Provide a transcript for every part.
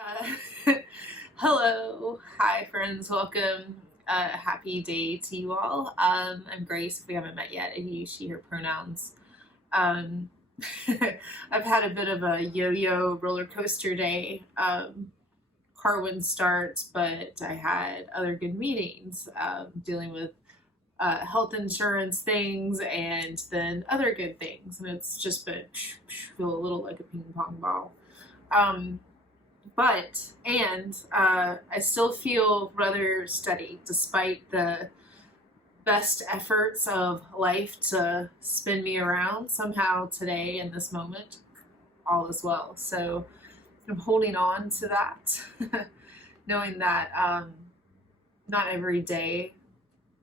Uh, Hello, hi friends, welcome. Happy day to you all. I'm Grace. If we haven't met yet, I use she, her pronouns. Um, I've had a bit of a yo-yo roller coaster day. Car wouldn't start, but I had other good meetings dealing with health insurance things and then other good things. And it's just been feel a little like a ping pong ball. Um, but I still feel rather steady despite the best efforts of life to spin me around. Somehow today in this moment, all is well. So I'm holding on to that, knowing that not every day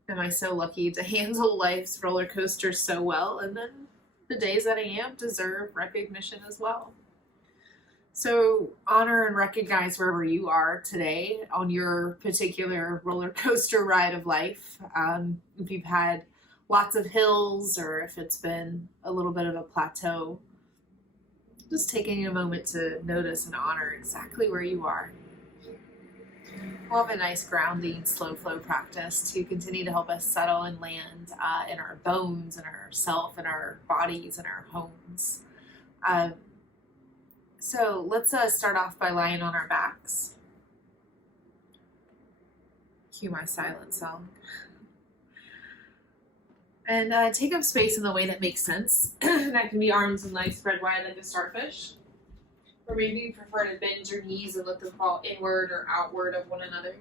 am I so lucky to handle life's roller coaster so well, and then the days that I am deserve recognition as well. So honor and recognize wherever you are today on your particular roller coaster ride of life. If you've had lots of hills or if it's been a little bit of a plateau, just taking a moment to notice and honor exactly where you are. We'll have a nice grounding, slow flow practice to continue to help us settle and land in our bones, in our self, in our bodies, in our homes. So let's start off by lying on our backs. Cue my silent song. And take up space in the way that makes sense. That can be arms and legs spread wide like a starfish. Or maybe you prefer to bend your knees and let them fall inward or outward of one another.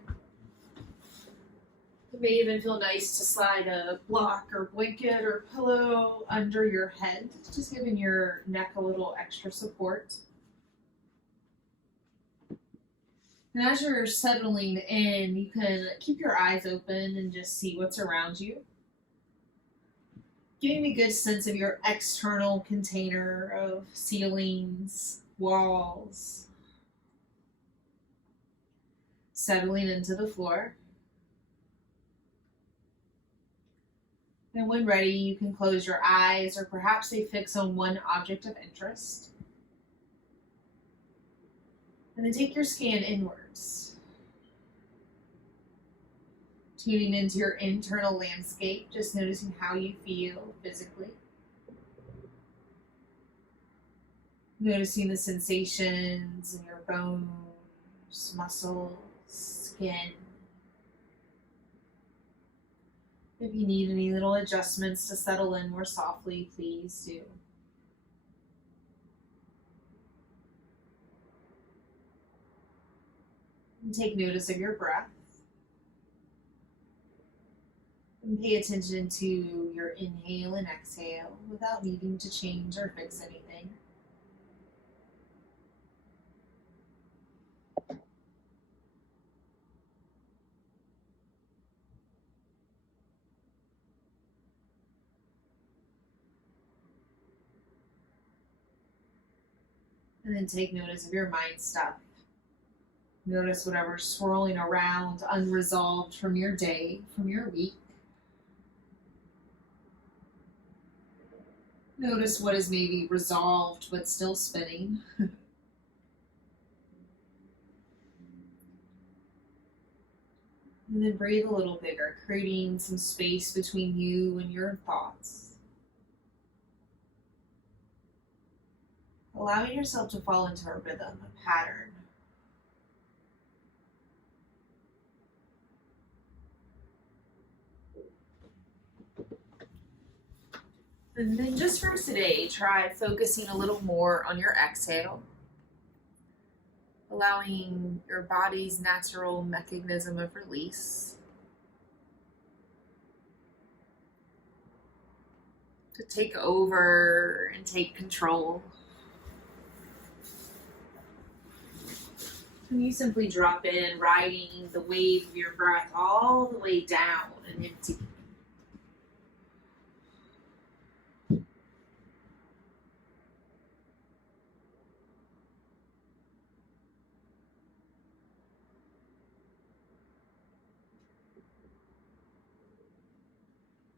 It may even feel nice to slide a block or blanket or pillow under your head, just giving your neck a little extra support. And as you're settling in, you can keep your eyes open and just see what's around you. Getting a good sense of your external container of ceilings, walls. Settling into the floor. And when ready, you can close your eyes or perhaps they fix on one object of interest. And then take your scan inwards, tuning into your internal landscape, just noticing how you feel physically. Noticing the sensations in your bones, muscles, skin. If you need any little adjustments to settle in more softly, please do. And take notice of your breath. And pay attention to your inhale and exhale without needing to change or fix anything. And then take notice of your mind stuff. Notice whatever's swirling around unresolved from your day, from your week. Notice what is maybe resolved but still spinning. And then breathe a little bigger, creating some space between you and your thoughts. Allowing yourself to fall into a rhythm, a pattern. And then just for today, try focusing a little more on your exhale, allowing your body's natural mechanism of release to take over and take control. And you simply drop in, riding the wave of your breath all the way down and empty.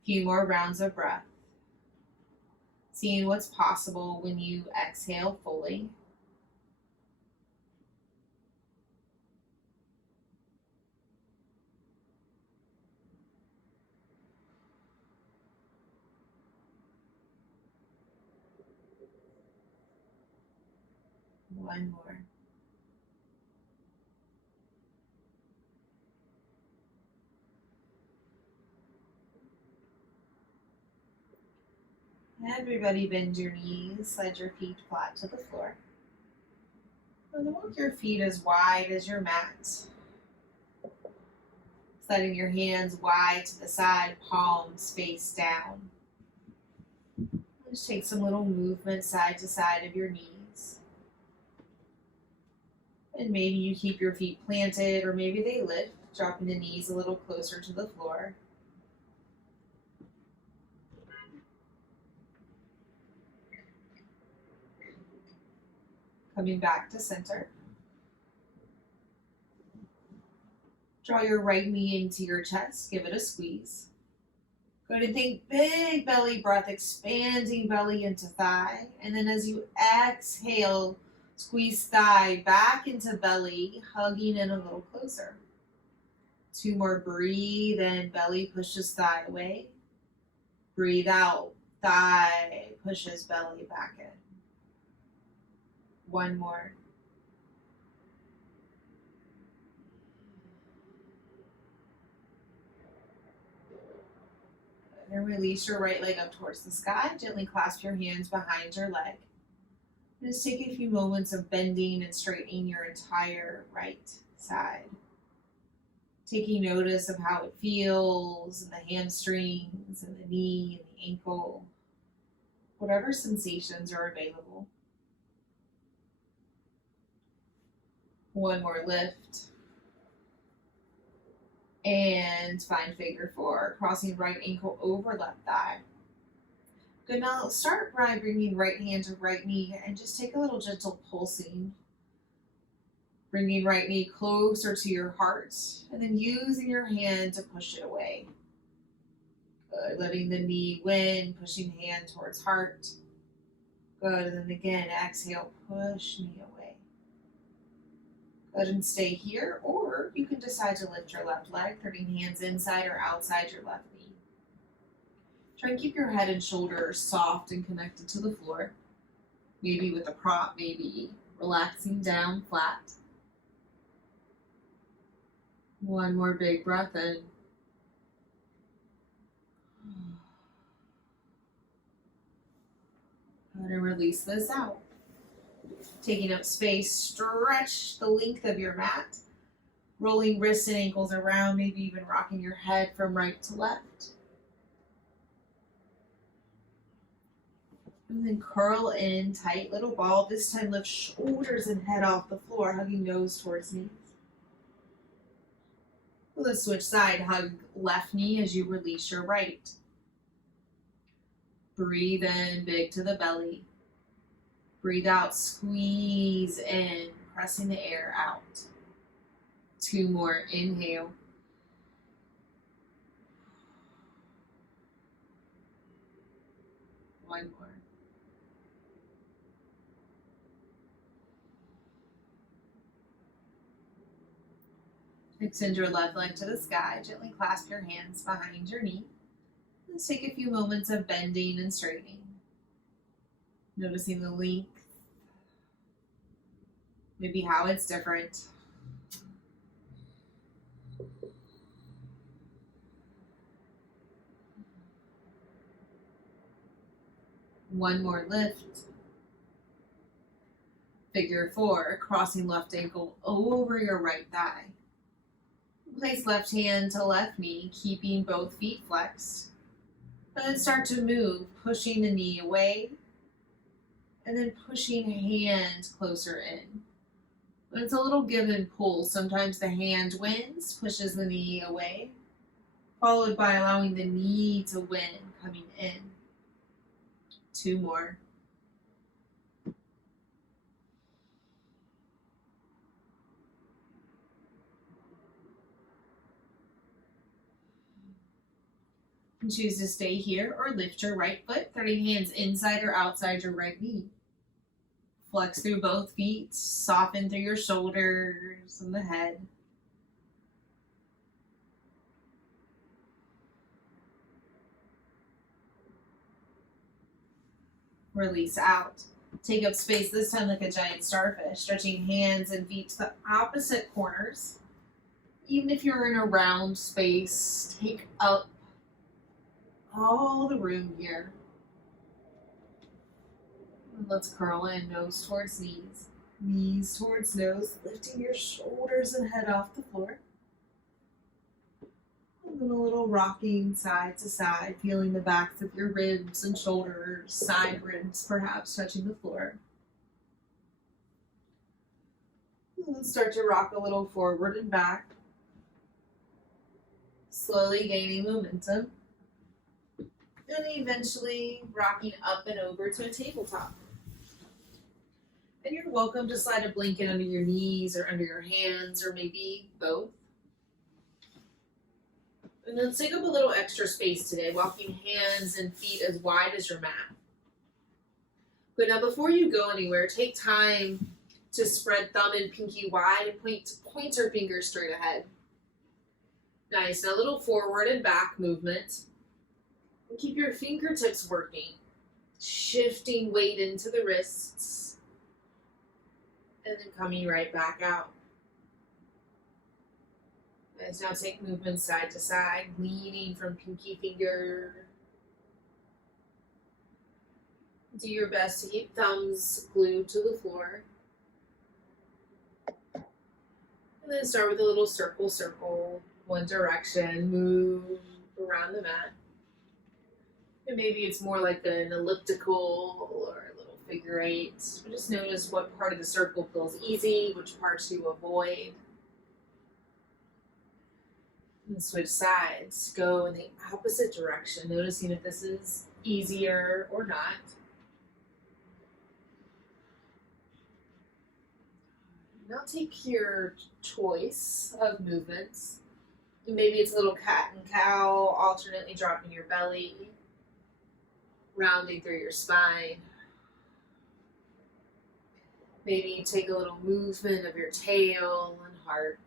Few more rounds of breath. Seeing what's possible when you exhale fully. One more. Everybody bend your knees, slide your feet flat to the floor. And then walk your feet as wide as your mat. Sliding your hands wide to the side, palms face down. Just take some little movement side to side of your knees. And maybe you keep your feet planted, or maybe they lift, dropping the knees a little closer to the floor. Coming back to center. Draw your right knee into your chest, give it a squeeze. Go ahead and think big belly breath, expanding belly into thigh. And then as you exhale, squeeze thigh back into belly, hugging in a little closer. 2 more, breathe in, belly pushes thigh away. Breathe out, thigh pushes belly back in. 1 more. And release your right leg up towards the sky. Gently clasp your hands behind your leg. And just take a few moments of bending and straightening your entire right side. Taking notice of how it feels in the hamstrings and the knee and the ankle. Whatever sensations are available. 1 more lift. And find figure 4, crossing right ankle over left thigh. Good, now start by bringing right hand to right knee and just take a little gentle pulsing. Bringing right knee closer to your heart and then using your hand to push it away. Good, letting the knee win, pushing hand towards heart. Good, and then again, exhale, push knee away. Good, and stay here, or you can decide to lift your left leg, turning hands inside or outside your left knee. Try and keep your head and shoulders soft and connected to the floor. Maybe with a prop, maybe relaxing down flat. 1 more big breath in. And release this out. Taking up space, stretch the length of your mat. Rolling wrists and ankles around, maybe even rocking your head from right to left. And then curl in, tight little ball. This time lift shoulders and head off the floor, hugging nose towards knees. Let's switch side, hug left knee as you release your right. Breathe in, big to the belly. Breathe out, squeeze in, pressing the air out. 2 more, inhale. One more. Extend your left leg to the sky. Gently clasp your hands behind your knee. Let's take a few moments of bending and straightening. Noticing the length. Maybe how it's different. One more lift. Figure 4, crossing left ankle over your right thigh. Place left hand to left knee, keeping both feet flexed. And then start to move, pushing the knee away, and then pushing hand closer in. But it's a little give and pull. Sometimes the hand wins, pushes the knee away, followed by allowing the knee to win, coming in. 2 more. And choose to stay here or lift your right foot, turning hands inside or outside your right knee. Flex through both feet, soften through your shoulders and the head. Release out. Take up space this time like a giant starfish, stretching hands and feet to the opposite corners. Even if you're in a round space, take up all the room here. And let's curl in, nose towards knees, knees towards nose, lifting your shoulders and head off the floor. And then a little rocking side to side, feeling the backs of your ribs and shoulders, side ribs perhaps touching the floor. And then start to rock a little forward and back, slowly gaining momentum, and eventually rocking up and over to a tabletop. And you're welcome to slide a blanket under your knees or under your hands, or maybe both. And then take up a little extra space today, walking hands and feet as wide as your mat. But now before you go anywhere, take time to spread thumb and pinky wide and pointer fingers straight ahead. Nice. Now a little forward and back movement. And keep your fingertips working, shifting weight into the wrists, and then coming right back out. Nice. Now take movements side to side, leaning from pinky finger. Do your best to keep thumbs glued to the floor. And then start with a little circle, one direction, move around the mat. And maybe it's more like an elliptical or a little figure eight. But just notice what part of the circle feels easy, which parts you avoid. And switch sides. Go in the opposite direction, noticing if this is easier or not. Now take your choice of movements. Maybe it's a little cat and cow, alternately dropping your belly, rounding through your spine. Maybe you take a little movement of your tail and heart.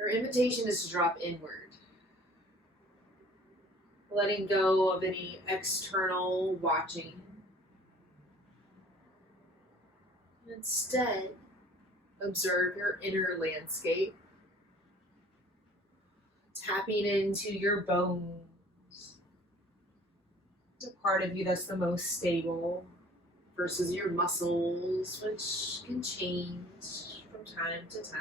Our invitation is to drop inward, letting go of any external watching. Instead, observe your inner landscape, tapping into your bones, the part of you that's the most stable, versus your muscles, which can change from time to time.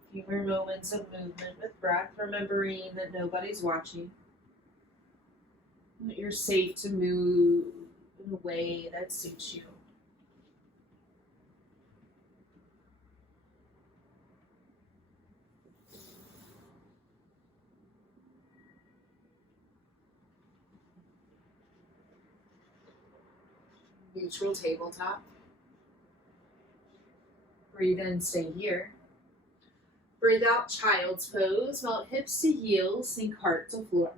A few more moments of movement with breath, remembering that nobody's watching. That you're safe to move in a way that suits you. Neutral tabletop. Breathe in, stay here. Breathe out, child's pose. Melt hips to heels, sink heart to floor.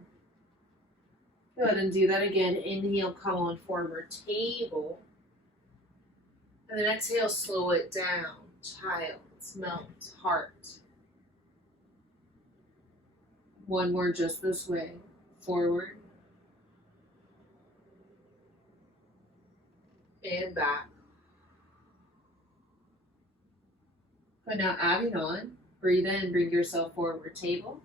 Go ahead and do that again. Inhale, come on forward, table. And then exhale, slow it down. Child's, melt, heart. One more just this way. Forward. And back. But now adding on. Breathe in, bring yourself forward, table.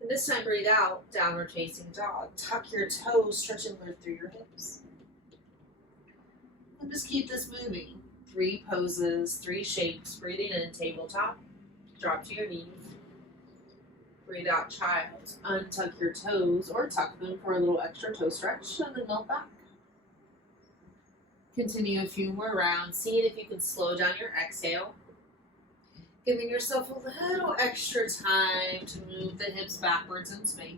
And this time breathe out, downward facing dog. Tuck your toes, stretch and lift through your hips. And just keep this moving. 3 poses, 3 shapes. Breathing in, tabletop. Drop to your knees. Breathe out, child. Untuck your toes or tuck them for a little extra toe stretch and then melt back. Continue a few more rounds, seeing if you can slow down your exhale. Giving yourself a little extra time to move the hips backwards in space.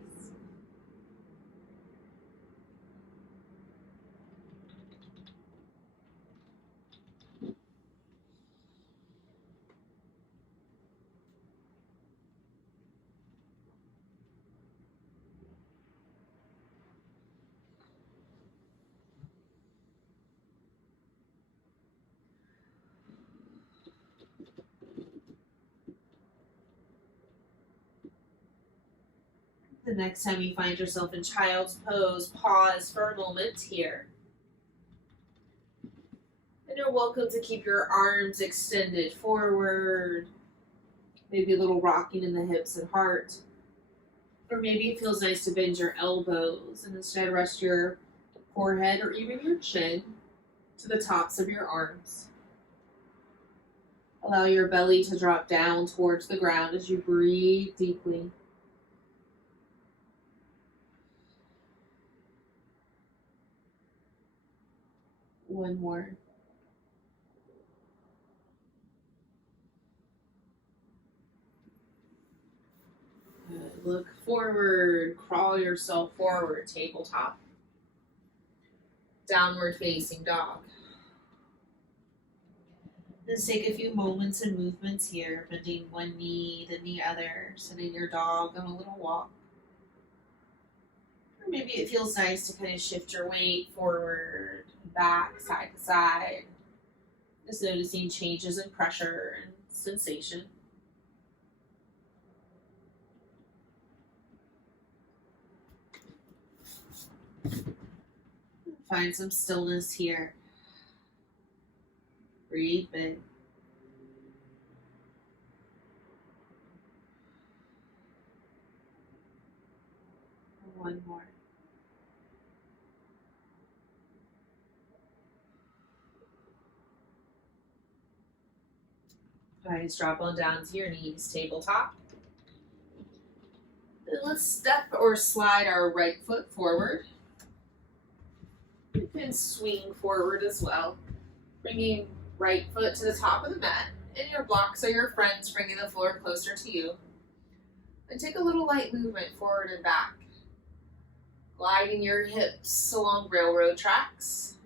The next time you find yourself in child's pose, pause for a moment here. And you're welcome to keep your arms extended forward. Maybe a little rocking in the hips and heart. Or maybe it feels nice to bend your elbows and instead rest your forehead or even your chin to the tops of your arms. Allow your belly to drop down towards the ground as you breathe deeply. One more. Good. Look forward, crawl yourself forward, tabletop. Downward facing dog. Let's take a few moments and movements here, bending one knee, then the other, sending your dog on a little walk. Or maybe it feels nice to kind of shift your weight forward, back, side to side. Just noticing changes in pressure and sensation. Find some stillness here. Breathe in. One more. Guys, drop on down to your knees, tabletop. Then let's step or slide our right foot forward. You can swing forward as well, bringing right foot to the top of the mat, and your blocks are your friends, bringing the floor closer to you. And take a little light movement forward and back, gliding your hips along railroad tracks.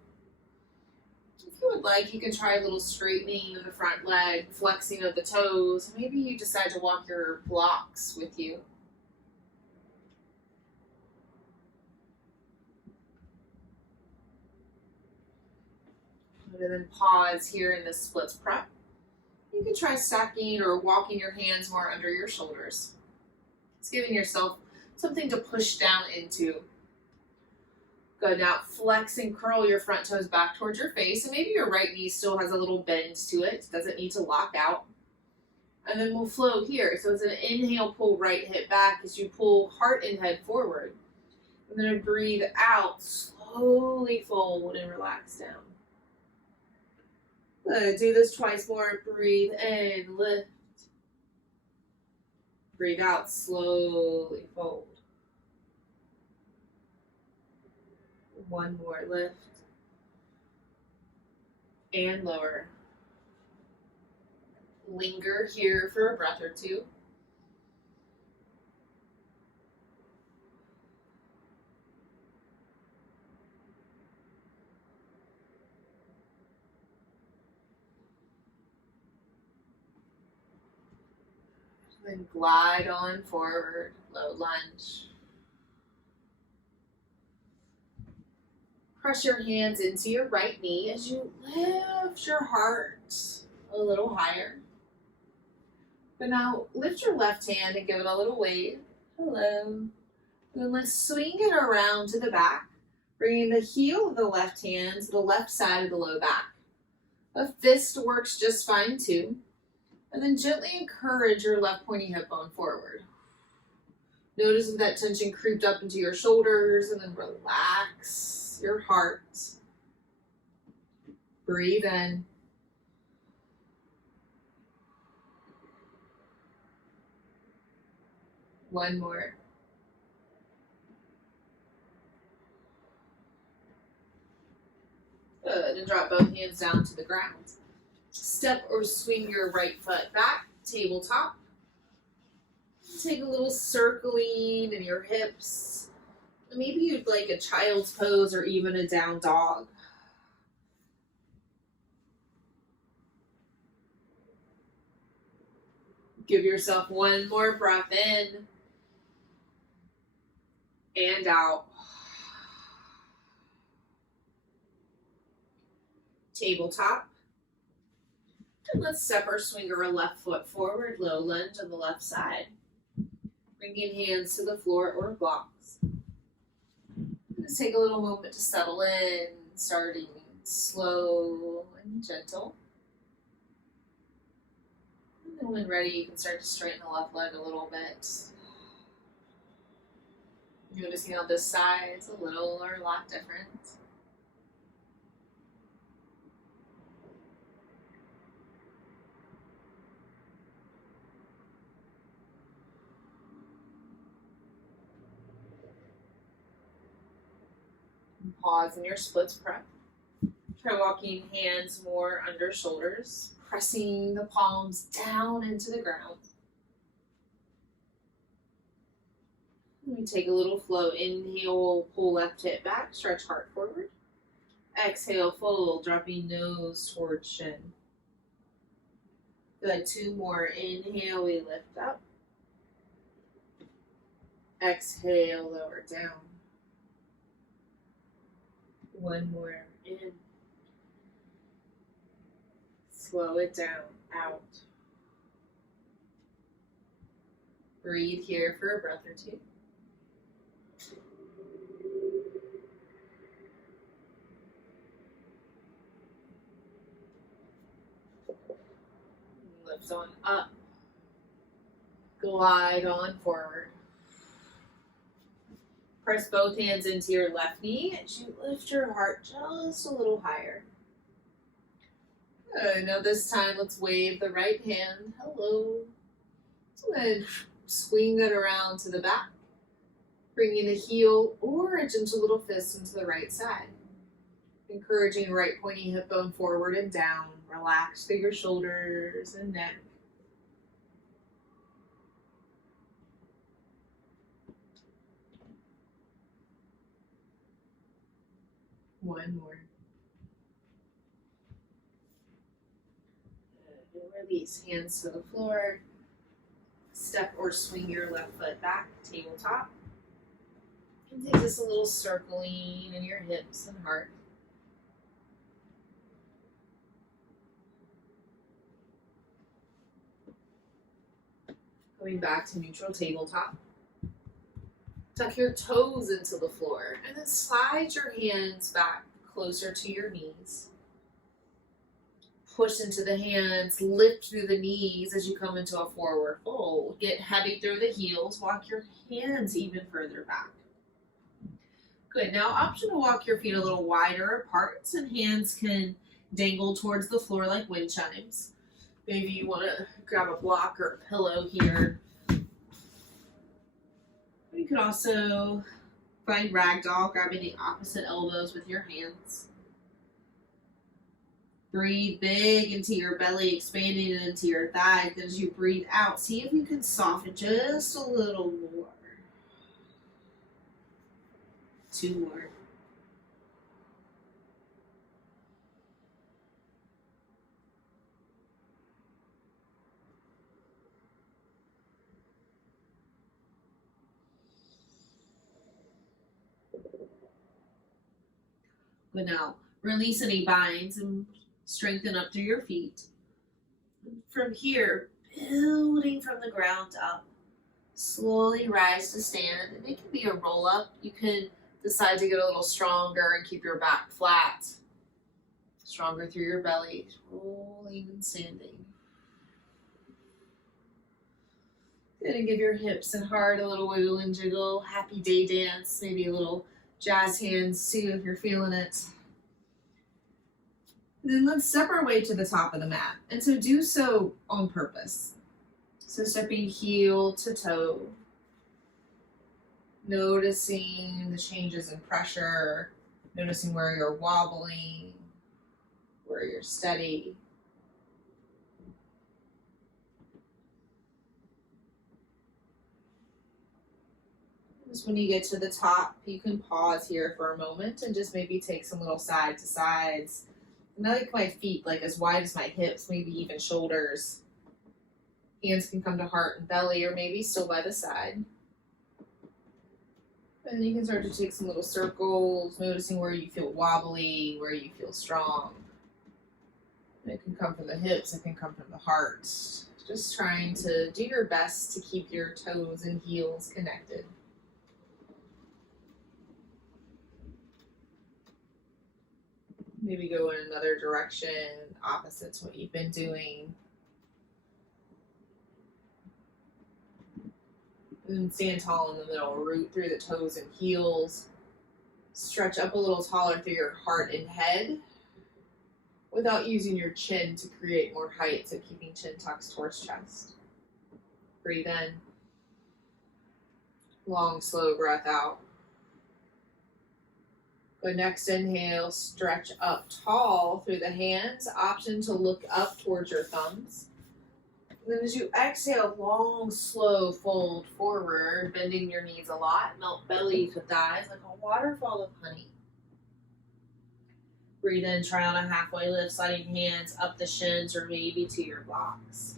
If you would like, you can try a little straightening of the front leg, flexing of the toes. Maybe you decide to walk your blocks with you. And then pause here in this splits prep. You can try stacking or walking your hands more under your shoulders. It's giving yourself something to push down into. Good, now flex and curl your front toes back towards your face, and maybe your right knee still has a little bend to it. Doesn't need to lock out. And then we'll flow here. So it's an inhale, pull right hip back as you pull heart and head forward. And then breathe out, slowly fold and relax down. Good, do this twice more. Breathe in, lift. Breathe out, slowly fold. One more, lift. And lower. Linger here for a breath or two. Then glide on forward, low lunge. Press your hands into your right knee as you lift your heart a little higher. But now lift your left hand and give it a little wave. Hello. Then let's swing it around to the back, bringing the heel of the left hand to the left side of the low back. A fist works just fine too. And then gently encourage your left pointy hip bone forward. Notice if that tension creeped up into your shoulders, and then relax your heart. Breathe in. One more. Good, and drop both hands down to the ground. Step or swing your right foot back, tabletop. Take a little circling in your hips. Maybe you'd like a child's pose or even a down dog. Give yourself one more breath in and out. Tabletop. And let's step or swing our left foot forward, low lunge on the left side. Bringing hands to the floor or blocks. Just take a little moment to settle in, starting slow and gentle. And then when ready, you can start to straighten the left leg a little bit. Noticing how this side is a little or a lot different. Pause in your splits prep. Try walking hands more under shoulders, pressing the palms down into the ground. We take a little flow. Inhale, pull left hip back, stretch heart forward. Exhale, fold, dropping nose towards shin. Good, 2 more. Inhale, we lift up. Exhale, lower down. 1 more. In. Slow it down, out. Breathe here for a breath or 2. Lift on up. Glide on forward. Press both hands into your left knee as you lift your heart just a little higher. Good. Now this time, let's wave the right hand. Hello. Good. Swing it around to the back. Bringing a heel or a gentle little fist into the right side. Encouraging right pointy hip bone forward and down. Relax through your shoulders and neck. One more. And release, hands to the floor. Step or swing your left foot back, tabletop. And take just a little circling in your hips and heart. Going back to neutral tabletop. Tuck your toes into the floor and then slide your hands back closer to your knees. Push into the hands, lift through the knees as you come into a forward fold. Get heavy through the heels, walk your hands even further back. Good, now option to walk your feet a little wider apart and hands can dangle towards the floor like wind chimes. Maybe you want to grab a block or a pillow here. You could also find ragdoll, grabbing the opposite elbows with your hands. Breathe big into your belly, expanding it into your thighs. As you breathe out, see if you can soften just a little more. 2 more. But now, release any binds and strengthen up through your feet. From here, building from the ground up, slowly rise to stand. And it can be a roll up. You can decide to get a little stronger and keep your back flat. Stronger through your belly, rolling and standing. Good, and give your hips and heart a little wiggle and jiggle. Happy day dance, maybe a little jazz hands too if you're feeling it. And then let's step our way to the top of the mat. And so do so on purpose. So stepping heel to toe. Noticing the changes in pressure. Noticing where you're wobbling, where you're steady. When you get to the top, you can pause here for a moment and just maybe take some little side to sides. And I like my feet like as wide as my hips, maybe even shoulders. Hands can come to heart and belly or maybe still by the side. And then you can start to take some little circles, noticing where you feel wobbly, where you feel strong. And it can come from the hips, it can come from the heart. Just trying to do your best to keep your toes and heels connected. Maybe go in another direction, opposite to what you've been doing. And stand tall in the middle, root through the toes and heels. Stretch up a little taller through your heart and head without using your chin to create more height, so keeping chin tucks towards chest. Breathe in. Long, slow breath out. Good, next inhale, stretch up tall through the hands. Option to look up towards your thumbs. And then as you exhale, long, slow fold forward, bending your knees a lot. Melt belly to thighs like a waterfall of honey. Breathe in, try on a halfway lift, sliding hands up the shins or maybe to your blocks.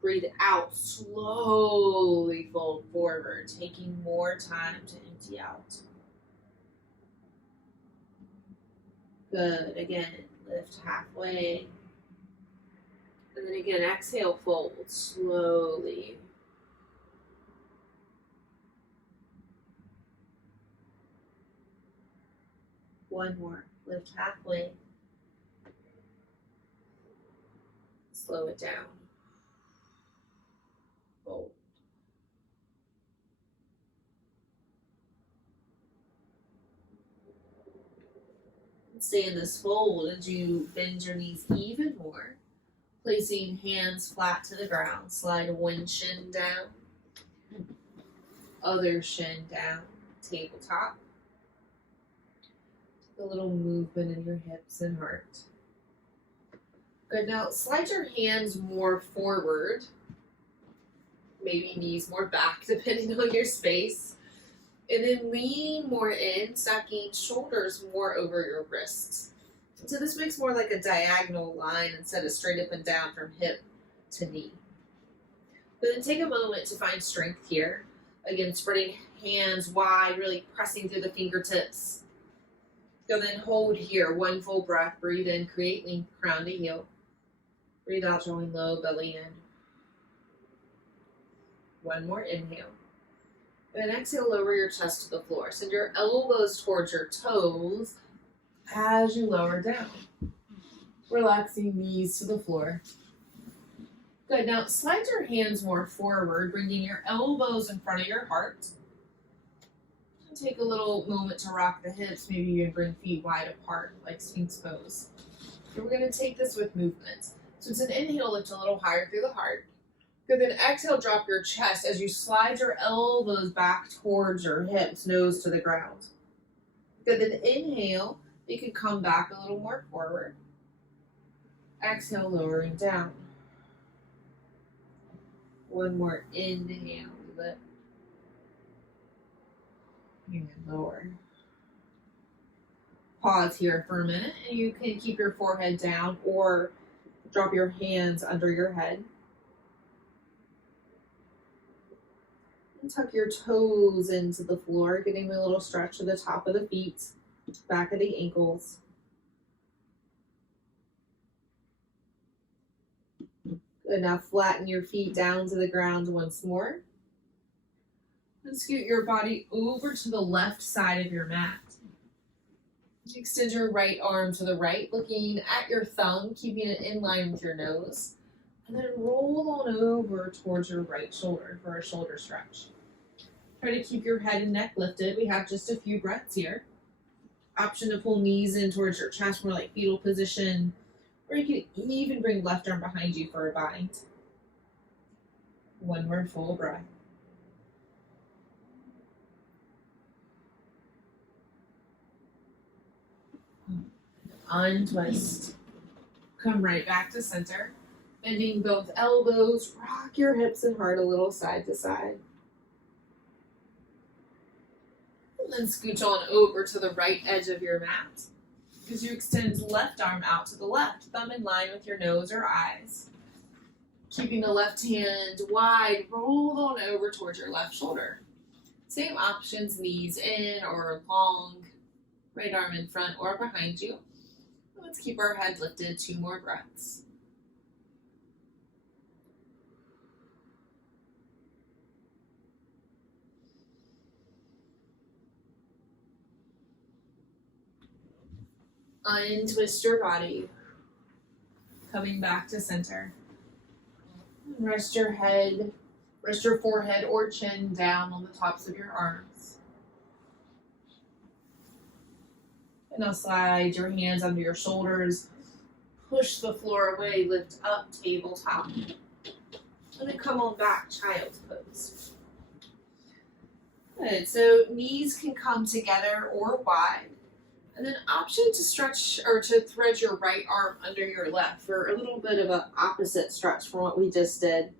Breathe out, slowly fold forward, taking more time to empty out. Good, again, lift halfway. And then again, exhale, fold slowly. One more, lift halfway. Slow it down. Fold. Stay in this fold as you bend your knees even more. Placing hands flat to the ground. Slide one shin down. Other shin down. Tabletop. A little movement in your hips and heart. Good, now slide your hands more forward. Maybe knees more back, depending on your space. And then lean more in, stacking shoulders more over your wrists. So this makes more like a diagonal line instead of straight up and down from hip to knee. But then take a moment to find strength here. Again, spreading hands wide, really pressing through the fingertips. Go then hold here, one full breath. Breathe in, create length, crown to heel. Breathe out, drawing low, belly in. One more inhale. And then exhale, lower your chest to the floor. Send your elbows towards your toes as you lower down. Relaxing knees to the floor. Good, now slide your hands more forward, bringing your elbows in front of your heart. And take a little moment to rock the hips. Maybe you can bring feet wide apart, like Sphinx pose. And we're going to take this with movement. So it's an inhale, lift a little higher through the heart. Good, then exhale, drop your chest as you slide your elbows back towards your hips, nose to the ground. Good, then inhale, you can come back a little more forward. Exhale, lowering down. One more inhale, lift. And lower. Pause here for a minute, and you can keep your forehead down or drop your hands under your head. And tuck your toes into the floor, getting a little stretch to the top of the feet, back of the ankles. Good, now flatten your feet down to the ground once more. And scoot your body over to the left side of your mat. Extend your right arm to the right, looking at your thumb, keeping it in line with your nose. And then roll on over towards your right shoulder for a shoulder stretch. Try to keep your head and neck lifted. We have just a few breaths here. Option to pull knees in towards your chest, more like fetal position. Or you can even bring left arm behind you for a bind. One more full breath. Untwist. Come right back to center. Bending both elbows, rock your hips and heart a little side to side. And then scooch on over to the right edge of your mat. As you extend left arm out to the left, thumb in line with your nose or eyes. Keeping the left hand wide, roll on over towards your left shoulder. Same options, knees in or long, right arm in front or behind you. Let's keep our head lifted, 2 more breaths. Untwist your body, coming back to center. Rest your head, rest your forehead or chin down on the tops of your arms. And now slide your hands under your shoulders, push the floor away, lift up, tabletop. And then come on back, child's pose. Good, so knees can come together or wide. And then option to stretch or to thread your right arm under your left for a little bit of an opposite stretch from what we just did.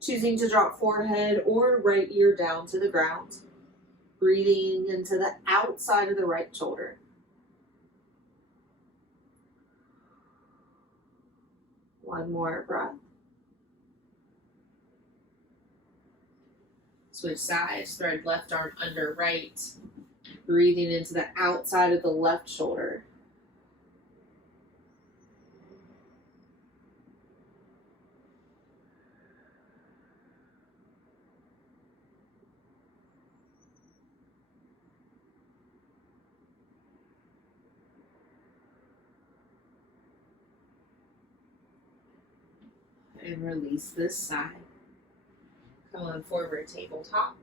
Choosing to drop forehead or right ear down to the ground. Breathing into the outside of the right shoulder. One more breath. Switch sides, thread left arm under right. Breathing into the outside of the left shoulder. And release this side. Come on forward, tabletop.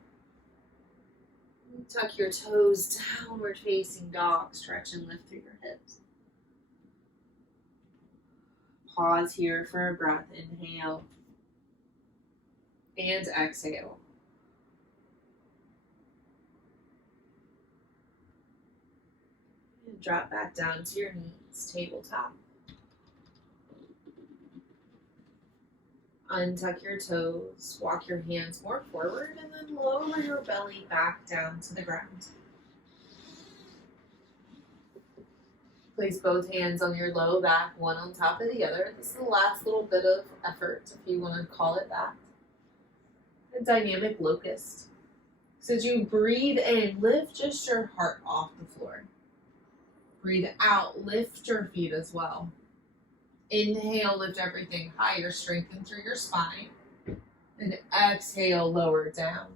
Tuck your toes, downward facing dog. Stretch and lift through your hips. Pause here for a breath. Inhale and exhale. And drop back down to your knees, tabletop. Untuck your toes, walk your hands more forward, and then lower your belly back down to the ground. Place both hands on your low back, one on top of the other. This is the last little bit of effort, if you want to call it that. A dynamic locust. So as you breathe in, lift just your heart off the floor. Breathe out, lift your feet as well. Inhale, lift everything higher, strengthen through your spine. And exhale, lower down.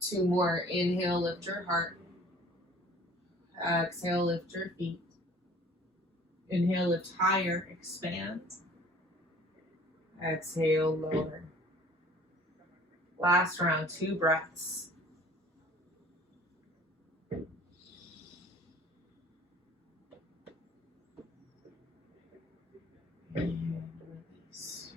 Two more. Inhale, lift your heart. Exhale, lift your feet. Inhale, lift higher, expand. Exhale, lower. Last round, 2 breaths. And release.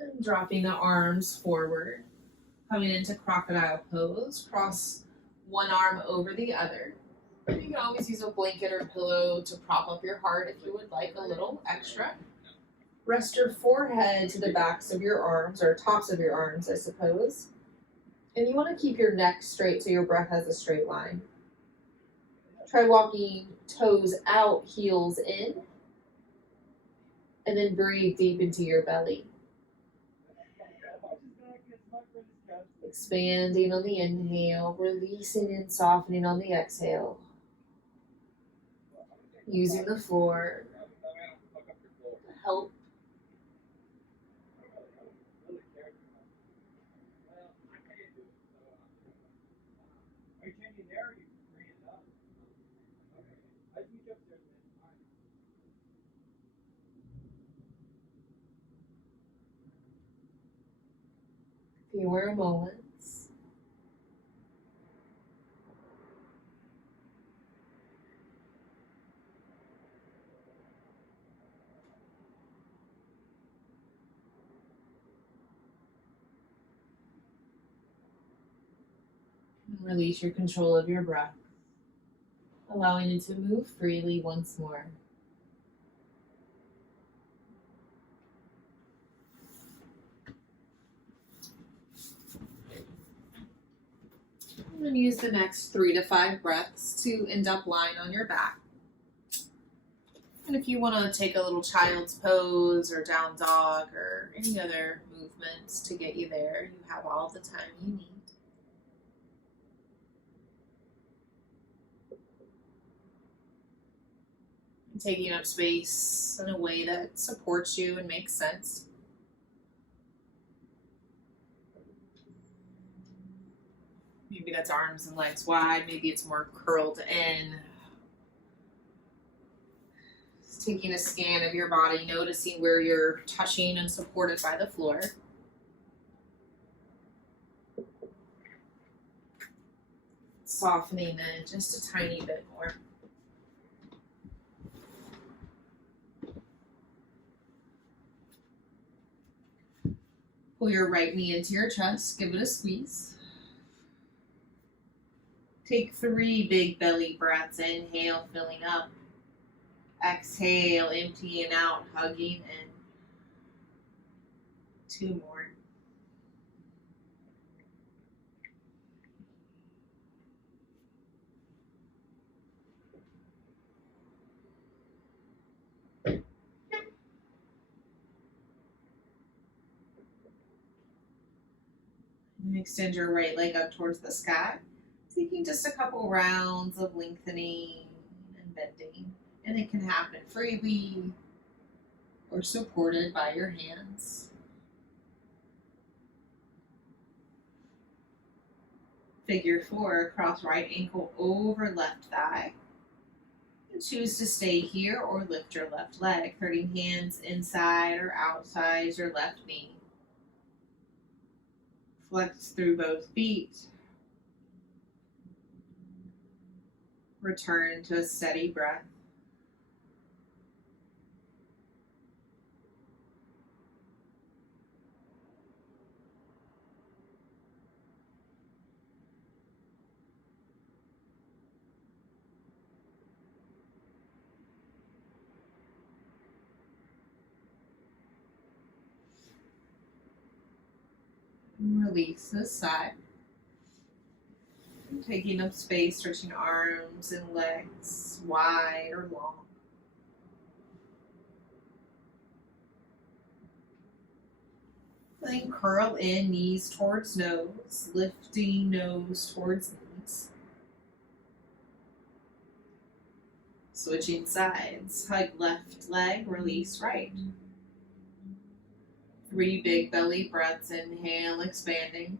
And dropping the arms forward. Coming into Crocodile Pose. Cross one arm over the other. You can always use a blanket or pillow to prop up your heart if you would like a little extra. Rest your forehead to the backs of your arms, or tops of your arms, I suppose. And you want to keep your neck straight so your breath has a straight line. Try walking toes out, heels in. And then breathe deep into your belly. Expanding on the inhale, releasing and softening on the exhale. Using the floor to help. Fewer moments. Release your control of your breath, allowing it to move freely once more. And use the next 3 to 5 breaths to end up lying on your back. And if you want to take a little child's pose or down dog or any other movements to get you there, you have all the time you need. And taking up space in a way that supports you and makes sense. Maybe that's arms and legs wide. Maybe it's more curled in. Just taking a scan of your body, noticing where you're touching and supported by the floor. Softening in just a tiny bit more. Pull your right knee into your chest, give it a squeeze. Take 3 big belly breaths. Inhale, filling up. Exhale, emptying out, hugging in. 2 more. And extend your right leg up towards the sky. Taking just a couple rounds of lengthening and bending. And it can happen freely or supported by your hands. Figure 4, cross right ankle over left thigh. And choose to stay here or lift your left leg, hurting hands inside or outside your left knee. Flex through both feet. Return to a steady breath. Release this side. Taking up space, stretching arms and legs wide or long. Then curl in, knees towards nose, lifting nose towards knees. Switching sides, hug left leg, release right. 3 big belly breaths. Inhale, expanding.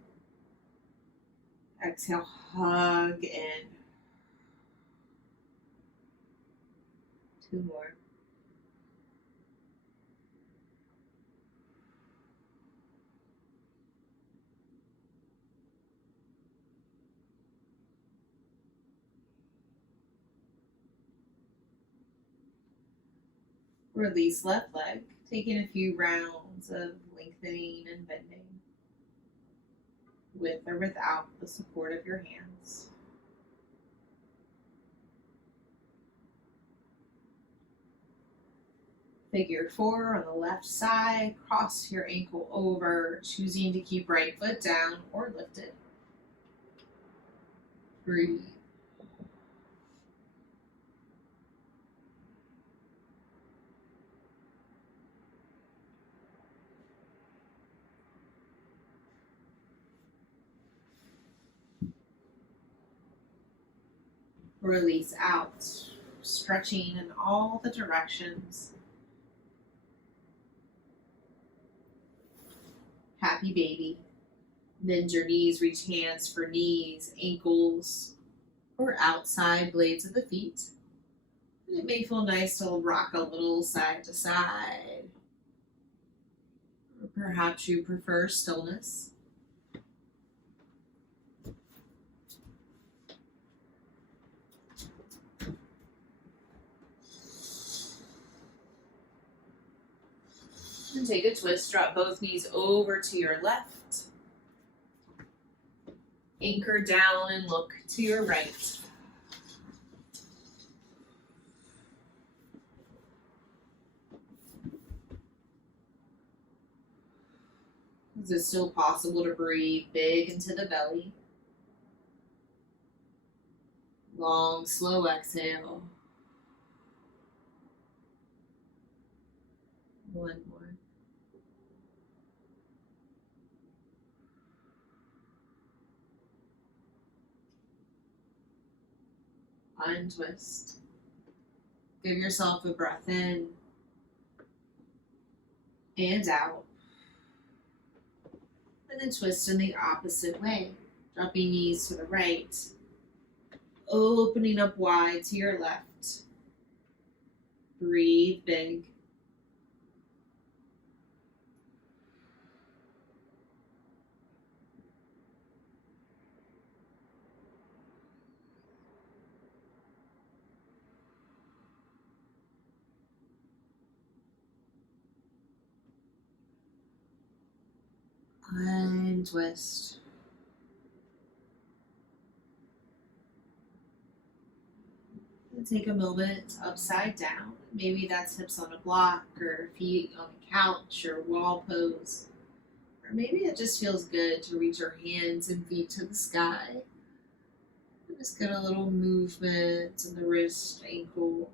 Exhale, hug in. 2 more. Release left leg, taking a few rounds of lengthening and bending, with or without the support of your hands. Figure 4 on the left side, cross your ankle over, choosing to keep right foot down or lift it. Breathe. Release out, stretching in all the directions. Happy baby. Bend your knees, reach hands for knees, ankles, or outside blades of the feet. It may feel nice to rock a little side to side. Or perhaps you prefer stillness. And take a twist, drop both knees over to your left. Anchor down and look to your right. Is it still possible to breathe big into the belly? Long, slow exhale. 1 more. Untwist. Give yourself a breath in and out. And then twist in the opposite way. Dropping knees to the right. Opening up wide to your left. Breathe big. Untwist. And take a moment upside down. Maybe that's hips on a block or feet on a couch or wall pose. Or maybe it just feels good to reach your hands and feet to the sky. And just get a little movement in the wrist, ankles.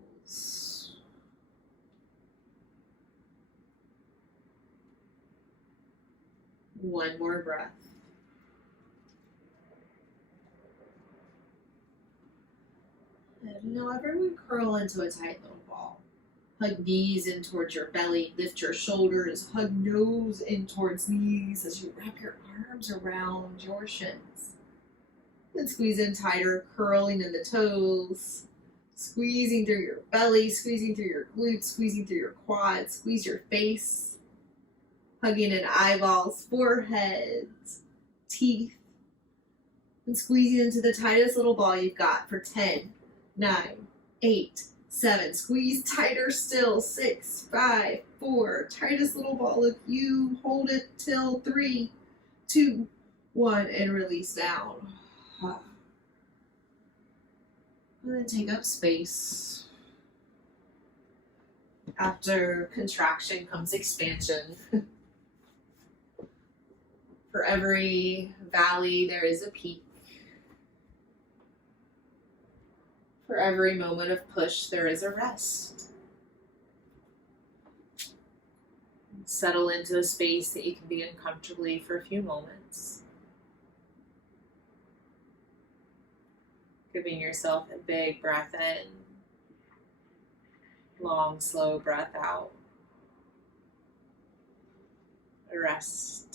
One more breath. And now everyone curl into a tight little ball. Hug knees in towards your belly. Lift your shoulders. Hug nose in towards knees as you wrap your arms around your shins. Then squeeze in tighter, curling in the toes. Squeezing through your belly, squeezing through your glutes, squeezing through your quads. Squeeze your face. Hugging in eyeballs, foreheads, teeth. And squeezing into the tightest little ball you've got for 10, 9, 8, 7. Squeeze tighter still. 6, 5, 4. Tightest little ball of you. Hold it till 3, 2, 1. And release down. And then take up space. After contraction comes expansion. For every valley, there is a peak. For every moment of push, there is a rest. Settle into a space that you can be in comfortably for a few moments. Giving yourself a big breath in. Long, slow breath out. A rest.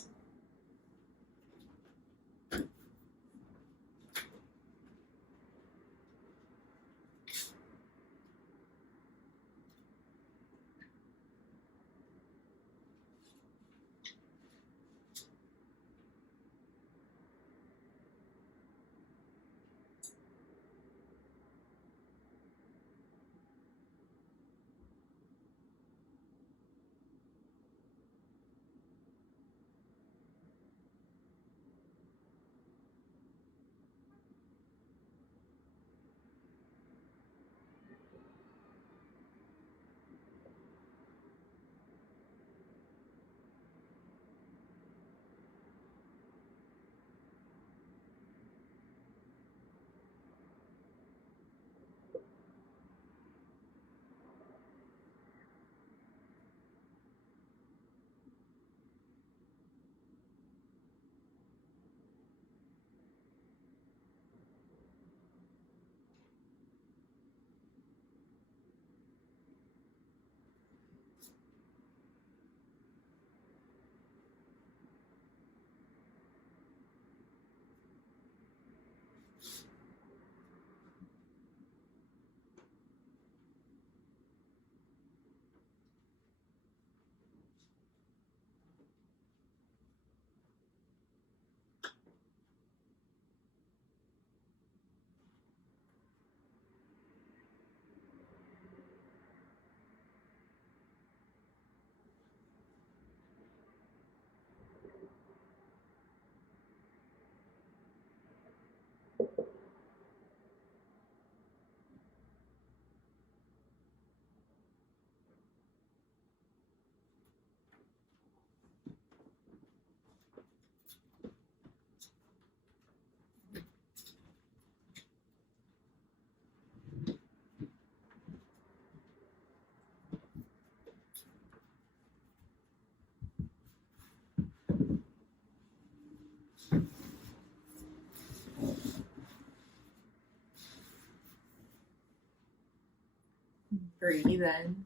Breathe in.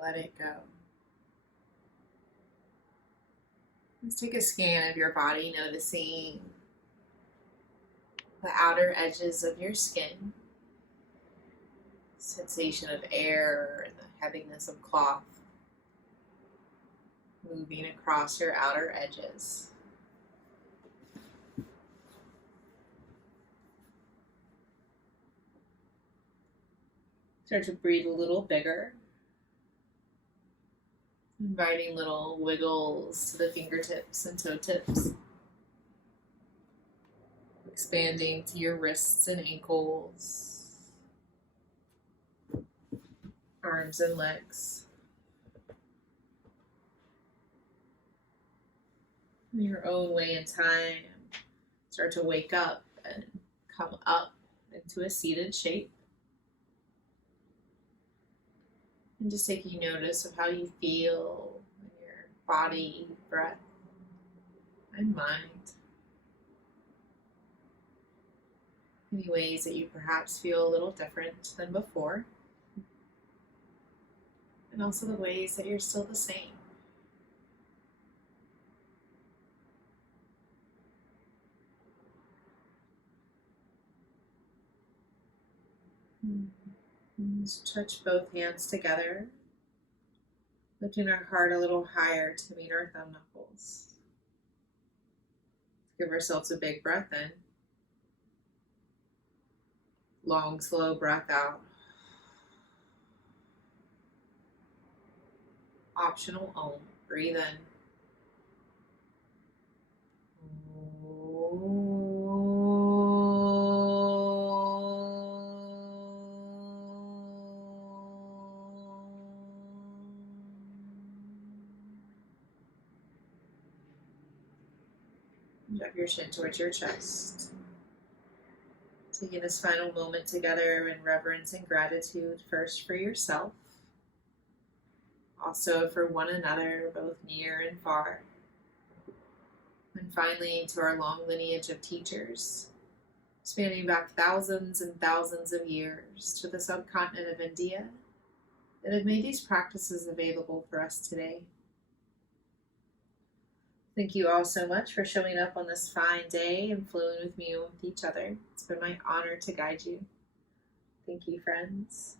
Let it go. Let's take a scan of your body, noticing the outer edges of your skin, sensation of air and the heaviness of cloth moving across your outer edges. Start to breathe a little bigger, inviting little wiggles to the fingertips and toe tips, expanding to your wrists and ankles, arms and legs. In your own way and time, start to wake up and come up into a seated shape. And just taking notice of how you feel in your body, breath, and mind. Any ways that you perhaps feel a little different than before. And also the ways that you're still the same. Just touch both hands together, lifting our heart a little higher to meet our thumb knuckles. Give ourselves a big breath in. Long, slow breath out. Optional Om. Breathe in. Drop your chin towards your chest. Taking this final moment together in reverence and gratitude, first for yourself, also for one another, both near and far. And finally, to our long lineage of teachers, spanning back thousands and thousands of years to the subcontinent of India, that have made these practices available for us today. Thank you all so much for showing up on this fine day and flowing with me and with each other. It's been my honor to guide you. Thank you, friends.